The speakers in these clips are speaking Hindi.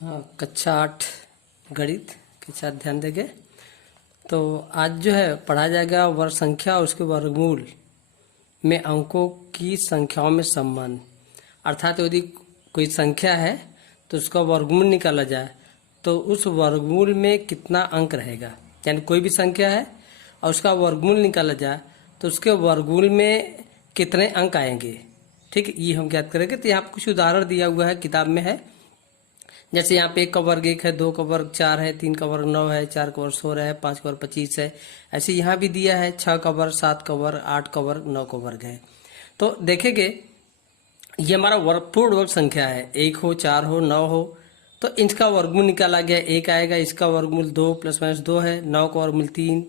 हाँ, कक्षा 8 गणित के साथ ध्यान देंगे। तो आज जो है पढ़ा जाएगा वर्ग संख्या और उसके वर्गमूल में अंकों की संख्याओं में संबंध। अर्थात यदि कोई संख्या है तो उसका वर्गमूल निकाला जाए तो उस वर्गमूल में कितना अंक रहेगा। यानी कोई भी संख्या है और उसका वर्गमूल निकाला जाए तो उसके वर्गमूल में कितने अंक आएंगे। ठीक, ये हम ज्ञात करेंगे। तो यहाँ पर कुछ उदाहरण दिया हुआ है, किताब में है। जैसे यहाँ पे 1 का वर्ग 1 है, 2 का वर्ग 4 है, 3 का वर्ग 9 है, 4 का वर्ग 16 है, 5 का वर्ग 25 है। ऐसे यहाँ भी दिया है 6 का वर्ग, 7 का वर्ग, 8 का वर्ग, 9 का वर्ग है। तो देखेंगे ये हमारा वर्ग पूर्ण वर्ग संख्या है, 1 हो, 4 हो, 9 हो। तो इसका वर्गमूल निकाला गया 1 आएगा, इसका वर्गमूल 2 प्लस माइनस 2 है, 9 का वर्गमूल 3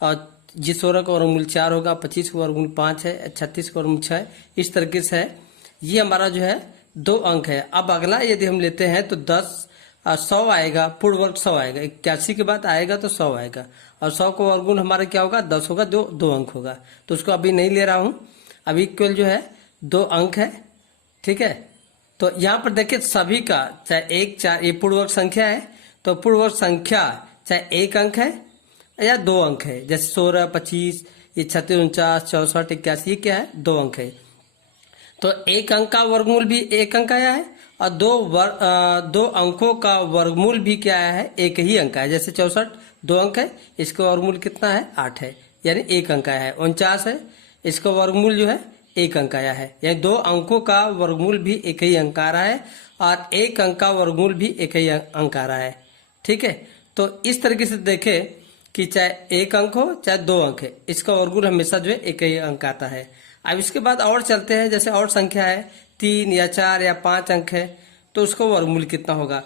और 16 का वर्गमूल 4 होगा, 25 का वर्गमूल 5 है, 36 का वर्गमूल 6। इस तरीके से है। ये हमारा जो है 2 अंक है। अब अगला यदि हम लेते हैं तो 100 आएगा, पूर्ण वर्ग 100 आएगा, 81 के बाद आएगा तो 100 आएगा और 100 का वर्गमूल हमारा क्या होगा, 10 होगा, जो 2 अंक होगा। तो उसको अभी नहीं ले रहा हूं, अभी केवल जो है 2 अंक है। ठीक है, तो यहाँ पर देखिए सभी का चाहे 1, 4 ये पूर्ण वर्ग संख्या है, तो पूर्ण वर्ग संख्या चाहे 1 अंक है या 2 अंक है। जैसे 16, 25, ये 36, 49, 64, 81, ये क्या है, 2 अंक है। तो 1 अंक का वर्गमूल भी 1 अंक आया है और 2 अंकों का वर्गमूल भी क्या आया है, 1 ही अंक है। जैसे 64 2 अंक है, इसका वर्गमूल कितना है, 8 है, यानी 1 अंक आया है। 49 है, इसका वर्गमूल जो है 1 अंक आया है, यानी 2 अंकों का वर्गमूल भी 1 ही अंक आ रहा है और 1 अंक का वर्गमूल भी 1 ही अंक आ रहा है। ठीक है, तो इस तरीके से देखें कि चाहे 1 अंक हो चाहे 2 अंक है, इसका वर्गमूल हमेशा जो है 1 ही अंक आता है। अब इसके बाद और चलते हैं, जैसे और संख्या है 3 या 4 या 5 अंक है तो उसका वर्गमूल कितना होगा।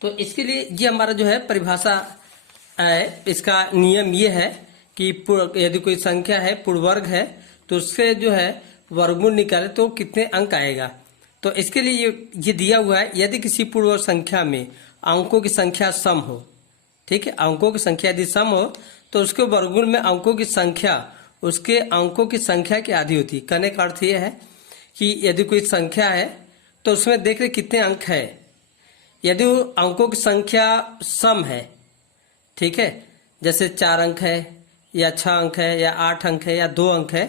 तो इसके लिए ये हमारा जो है परिभाषा है, इसका नियम ये है कि यदि कोई संख्या है पूर्ण वर्ग है तो उससे जो है वर्गमूल निकाले तो कितने अंक आएगा। तो इसके लिए ये दिया हुआ है, यदि किसी पूर्ण वर्ग संख्या में अंकों की संख्या सम हो। ठीक है, अंकों की संख्या यदि सम हो तो उसके वर्गमूल में अंकों की संख्या उसके अंकों की संख्या की आधी होती है। कहने का अर्थ यह है कि यदि कोई संख्या है तो उसमें देख रहे कितने अंक है। यदि वो अंकों की संख्या सम है, ठीक है, जैसे 4 अंक है या 6 अंक है या 8 अंक है या 2 अंक है,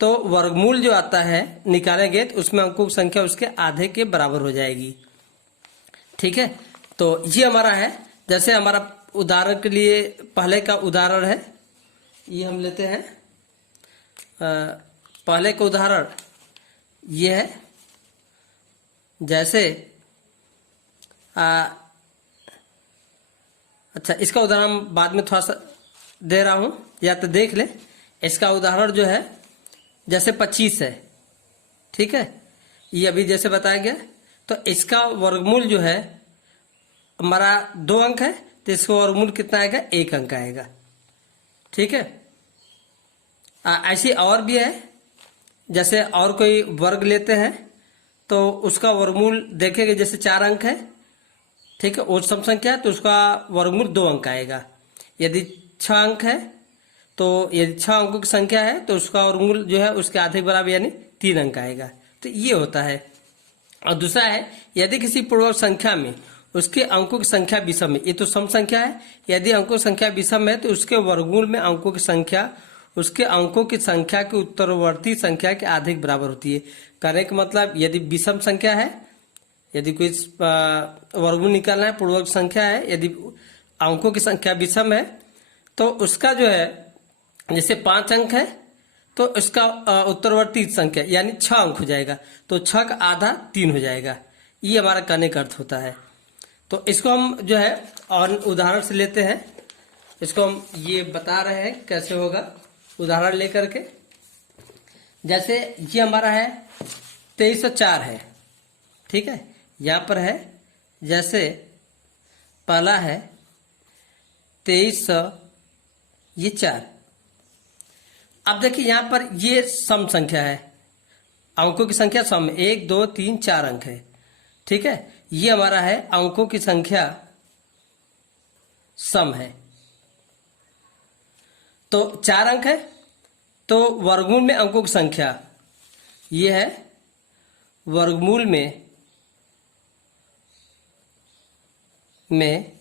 तो वर्गमूल जो आता है निकालेंगे तो उसमें अंकों की संख्या उसके आधे के बराबर हो जाएगी। ठीक है, तो ये हमारा है। जैसे हमारा उदाहरण के लिए पहले का उदाहरण है, ये हम लेते हैं। पहले का उदाहरण ये है, जैसे अच्छा, इसका उदाहरण बाद में थोड़ा सा दे रहा हूं, या तो देख ले। इसका उदाहरण जो है जैसे 25 है, ठीक है, ये अभी जैसे बताया गया, तो इसका वर्गमूल जो है हमारा 2 अंक है तो इसका वर्गमूल कितना आएगा, 1 अंक आएगा। ठीक है, ऐसी और भी है, जैसे और कोई वर्ग लेते हैं तो उसका वर्गमूल देखेंगे, जैसे 4 अंक है, ठीक है, और सम संख्या है तो उसका वर्गमूल 2 अंक आएगा। यदि 6 अंक है तो यदि 6 अंकों की संख्या है तो उसका वर्गमूल जो है उसके आधे के बराबर यानी 3 अंक आएगा। तो ये होता है। और दूसरा है, यदि किसी पूर्ण संख्या में उसके अंकों की संख्या विषम है, ये तो सम संख्या है, यदि अंकों की संख्या विषम है तो उसके वर्गमूल में अंकों की संख्या उसके अंकों की संख्या के उत्तरवर्ती संख्या के आधे के बराबर होती है। कहने का मतलब, यदि विषम संख्या है, यदि कोई वर्गमूल निकालना है, पूर्ण वर्ग संख्या है, यदि अंकों की संख्या विषम है तो उसका जो है, जैसे 5 अंक है तो इसका उत्तरवर्ती संख्या यानी 6 अंक हो जाएगा, तो 6 का आधा 3 हो जाएगा। ये हमारा कहने का अर्थ होता है। तो इसको हम जो है और उदाहरण से लेते हैं, इसको हम ये बता रहे हैं कैसे होगा उदाहरण लेकर के। जैसे ये हमारा है 2304 है, ठीक है, यहाँ पर है, जैसे पहला है 2300 ये 4। अब देखिए यहाँ पर ये सम संख्या है, अंकों की संख्या सम 1 2 3 4 अंक है। ठीक है, ये हमारा है अंकों की संख्या सम है, तो 4 अंक है, तो वर्गमूल में अंकों की संख्या ये है, वर्गमूल में में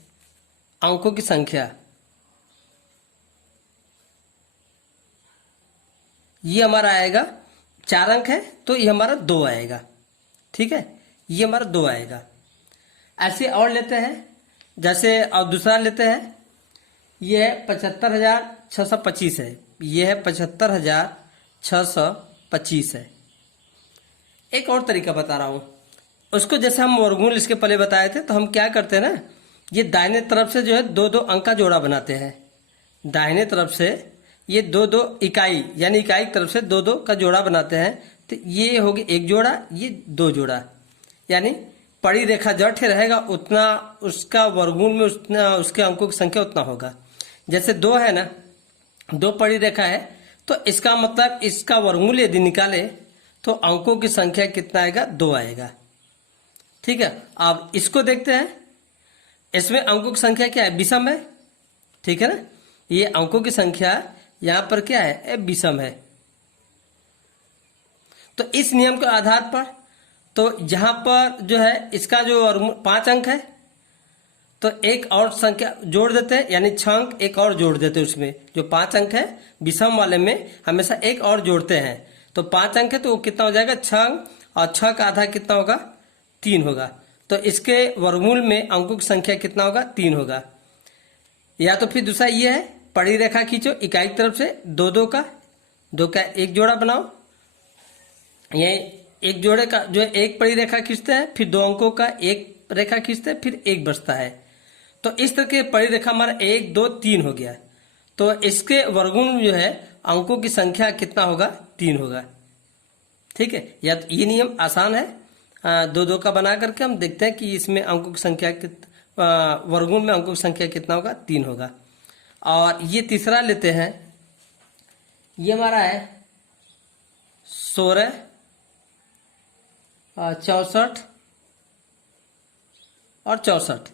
अंकों की संख्या, ये हमारा आएगा 4 अंक है तो ये हमारा 2 आएगा। ठीक है, ये हमारा 2 आएगा। ऐसे और लेते हैं, जैसे और दूसरा लेते हैं, ये है 75,625 है, ये है 75,625 है। एक और तरीका बता रहा हूं, उसको जैसे हम वर्गमूल इसके पहले बताए थे, तो हम क्या करते हैं ना, ये दाहिने तरफ से जो है 2-2 अंक का जोड़ा बनाते हैं। दाहिने तरफ से ये 2-2 इकाई, यानी इकाई की तरफ से 2-2 का जोड़ा बनाते हैं। तो ये होगी 1 जोड़ा, ये 2 जोड़ा, यानी पड़ी रेखा जठे रहेगा उतना उसका वर्गमूल में उतना उसके अंकों की संख्या उतना होगा। जैसे 2 है ना, 2 पड़ी रेखा है, तो इसका मतलब इसका वर्गमूल यदि निकाले तो अंकों की संख्या कितना आएगा, 2 आएगा। ठीक है, अब इसको देखते हैं, इसमें अंकों की संख्या क्या है, विषम है। ठीक है ना, ये अंकों की संख्या यहां पर क्या है, विषम है। तो इस नियम के आधार पर, तो जहां पर जो है इसका जो 5 अंक है, तो एक और संख्या जोड़ देते हैं, यानी 6 अंक एक और जोड़ देते हैं। उसमें जो 5 अंक है विषम वाले में हमेशा एक और जोड़ते हैं। तो 5 अंक है तो वो कितना हो जाएगा, 6 अंक, और 6 का आधा कितना होगा, 3 होगा। तो इसके वर्गमूल में अंकों की संख्या कितना होगा, 3 होगा। या तो फिर दूसरा ये है, पड़ी रेखा खींचो इकाई की तरफ से 2-2 का, 2 का एक जोड़ा बनाओ। ये एक जोड़े का जो है एक पड़ी रेखा खींचते हैं, फिर 2 अंकों का एक रेखा खींचते हैं, फिर एक बचता है। तो इस तरह के पड़ी रेखा हमारा 1, 2, 3 हो गया। तो इसके वर्गमूल जो है अंकों की संख्या कितना होगा, 3 होगा। ठीक है, या तो ये नियम आसान है, 2-2 का बना करके हम देखते हैं कि इसमें अंकों की संख्या वर्गमूल में अंकों की संख्या कितना होगा, 3 होगा। और ये तीसरा लेते हैं, ये हमारा है 16, 64 और 64।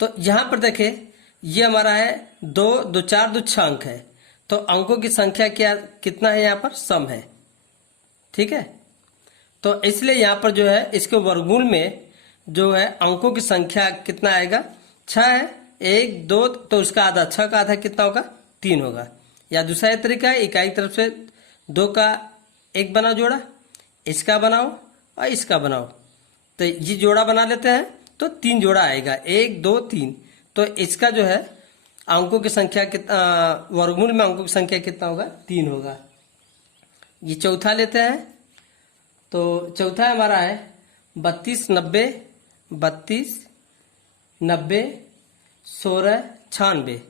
तो यहां पर देखें, ये हमारा है 2, 2, 4, 2, 6 अंक है। तो अंकों की संख्या क्या कितना है, यहां पर सम है। ठीक है, तो इसलिए यहां पर जो है इसके वर्गमूल में जो है अंकों की संख्या कितना आएगा, 6 है, 1, 2, तो उसका आधा, 6 का आधा कितना होगा, 3 होगा। या दूसरा तरीका है, इकाई तरफ से 2 का एक बनाओ जोड़ा, इसका बनाओ और इसका बनाओ। तो ये जोड़ा बना लेते हैं तो 3 जोड़ा आएगा, 1, 2, 3। तो इसका जो है अंकों की संख्या कितना, वर्गमूल में अंकों की संख्या कितना होगा, 3 होगा। ये चौथा लेते हैं, तो चौथा हमारा है 32, 90, 32, 90, 16, 96,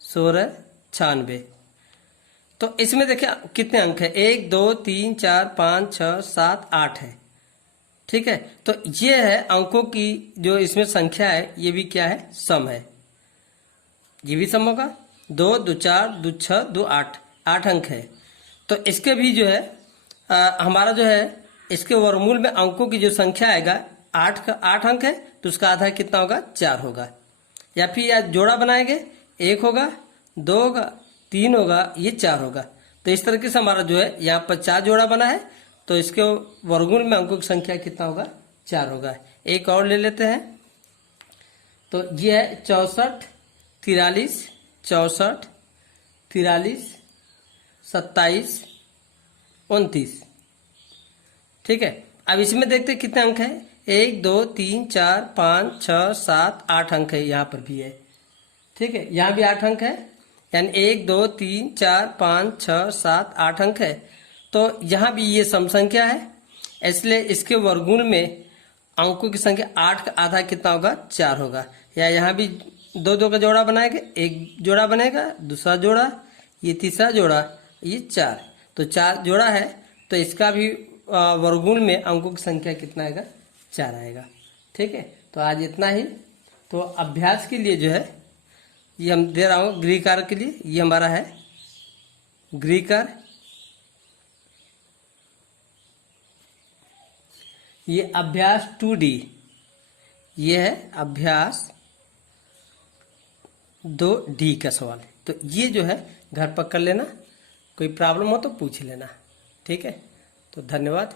16, 96। तो इसमें देखिए कितने अंक है, 1, 2, 3, 4, 5, 6, 7, 8 है। ठीक है, तो ये है अंकों की जो इसमें संख्या है, ये भी क्या है, सम है। ये भी सम होगा, 2, 2, 4, 2, 6, 2, 8, 8 अंक है। तो इसके भी जो है हमारा जो है इसके वर्गमूल में अंकों की जो संख्या आएगा 8 अंक है, तो उसका आधा कितना होगा, 4 होगा। या फिर या जोड़ा बनाएंगे, 1 होगा, 2 होगा, 3 होगा, ये 4 होगा। तो इस तरीके से हमारा जो है यहाँ पर 4 जोड़ा बना है, तो इसके वर्गमूल में अंकों की संख्या कितना होगा, 4 होगा। एक और ले लेते हैं, तो ये है 64, 43, 64, 43, 27, 29। ठीक है, अब इसमें देखते हैं कितने अंक हैं, 1, 2, 3, 4, 5, 6, 7, 8 अंक है, यहाँ पर भी है। ठीक है, यहाँ भी 8 अंक है, यानी 1, 2, 3, 4, 5, 6, 7, 8 अंक है। तो यहाँ भी ये सम संख्या है, इसलिए इसके वर्गमूल में अंकों की संख्या 8 का आधा कितना होगा, 4 होगा। या यहाँ भी 2-2 का जोड़ा बनाएंगे, एक जोड़ा बनेगा, दूसरा जोड़ा, ये तीसरा जोड़ा, ये 4। तो 4 जोड़ा है, तो इसका भी वर्गमूल में अंकों की संख्या कितना आएगा, 4 आएगा। ठीक है, तो आज इतना ही। तो अभ्यास के लिए जो है ये हम दे रहा हूँ गृहकार के लिए, ये हमारा है गृहकार। ये अभ्यास 2D, ये है अभ्यास 2D का सवाल है। तो ये जो है घर पर कर लेना, कोई प्रॉब्लम हो तो पूछ लेना। ठीक है, तो धन्यवाद।